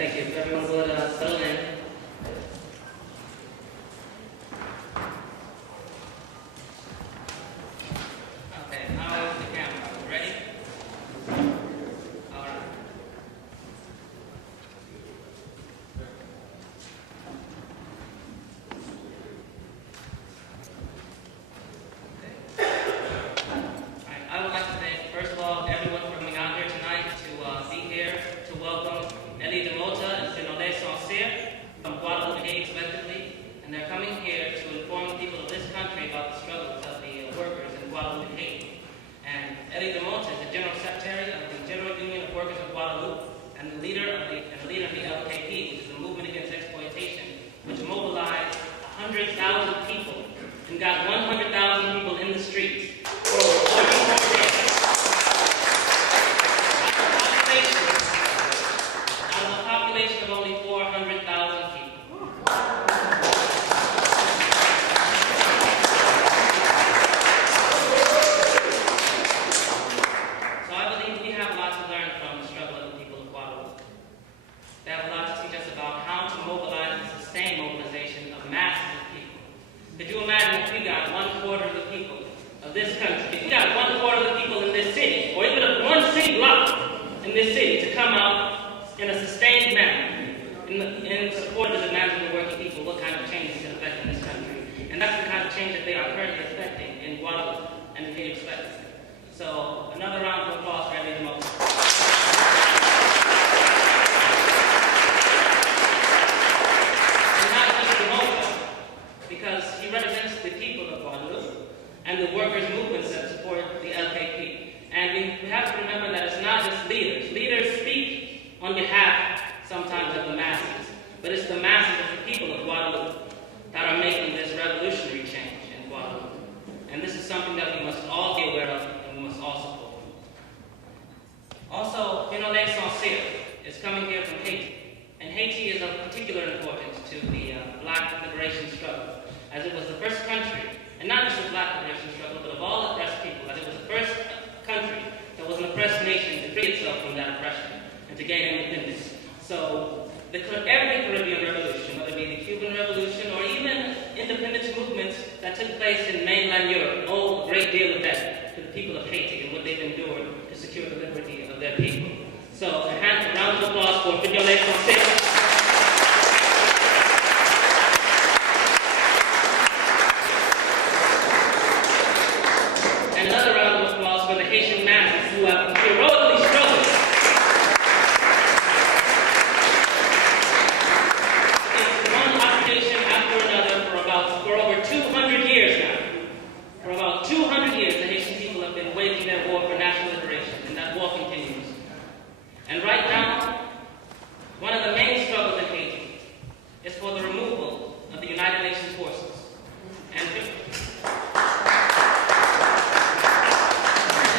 Thank you. If everyone would settle in. Okay, how is the camera? Ready? All right. I would like to thank, first of all, everyone for coming out here tonight to be here to welcome Elie Demota and Finole Sancir from Guadeloupe, Haiti, respectively. And they're coming here to inform the people of this country about the struggles of the workers in Guadeloupe, Haiti. And Elie Demota is the General Secretary of the General Union of Workers of Guadeloupe and the leader of the LKP, which is the Movement Against Exploitation, which mobilized 100,000 people and got 100,000 people in the streets for over 34 days. Out of a population of only 400,000 people. So I believe we have a lot to learn from the struggle of the people of Guadeloupe. They have a lot to teach us about how to mobilize and sustain mobilization of masses of people. Could you imagine if we got 1/4 of the people of this country, if we got 1/4 of the people in this city, or even one city block in this city, to come out in a sustained manner in support of the demands of the working people, what kind of change is affecting this country? And that's the kind of change that they are currently affecting in Guadeloupe and in Haiti, respectively. So another round of applause for Elie Demota. And not just Demota, because he represents the people of Guadeloupe and the workers' movements that support the LKP. And we have to remember that it's not just leaders. Leaders speak on behalf, sometimes, of the masses, but it's the masses of the people of Guadeloupe that are making this revolutionary change in Guadeloupe. And this is something that we must all be aware of and we must all support. Also, Finole Sancir is coming here from Haiti. And Haiti is of particular importance to the Black liberation struggle, as it was the first country, and not just the Black liberation struggle, but of all oppressed people, as it was the first country that was an oppressed nation to free itself from that oppression and to gain independence. So every Caribbean revolution, whether it be the Cuban Revolution or even independence movements that took place in mainland Europe, owe a great deal of that to the people of Haiti and what they've endured to secure the liberty of their people. So a round of applause for Finole Sancir. And another round of applause for the Haitian masses who have heroically struggled against one occupation after another for over 200 years now. For about 200 years, the Haitian people have been waging their war for national liberation, and that war continues. And right now, one of the main struggles in Haiti is for the removal of the United Nations forces. And it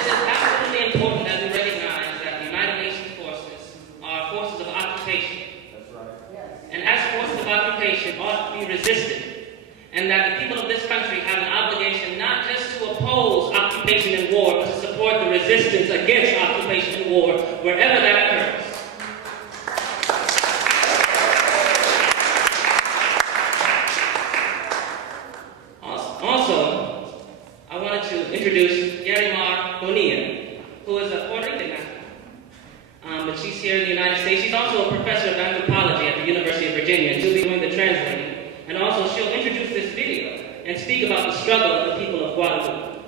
is absolutely important that we recognize that the United Nations forces are forces of occupation. That's right. Yes. And as forces of occupation ought to be resisted. And that the people of this country have an obligation not just to oppose occupation and war, but to support the resistance against occupation and war wherever that occurs. Also, I wanted to introduce Yarimar Bonilla, who is a Puerto Rican national. But she's here in the United States. She's also a professor of anthropology at the University of Virginia, and she'll be doing the translating. And also, she'll introduce this video and speak about the struggle of the people of Guadeloupe.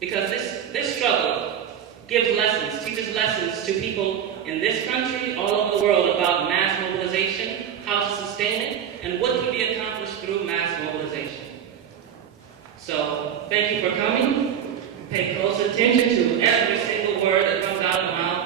Because this struggle gives lessons, teaches lessons to people in this country, all over the world, about mass mobilization, how to sustain it, and what can be accomplished through mass mobilization. So, thank you for coming. Pay close attention to every single word that comes out of the mouth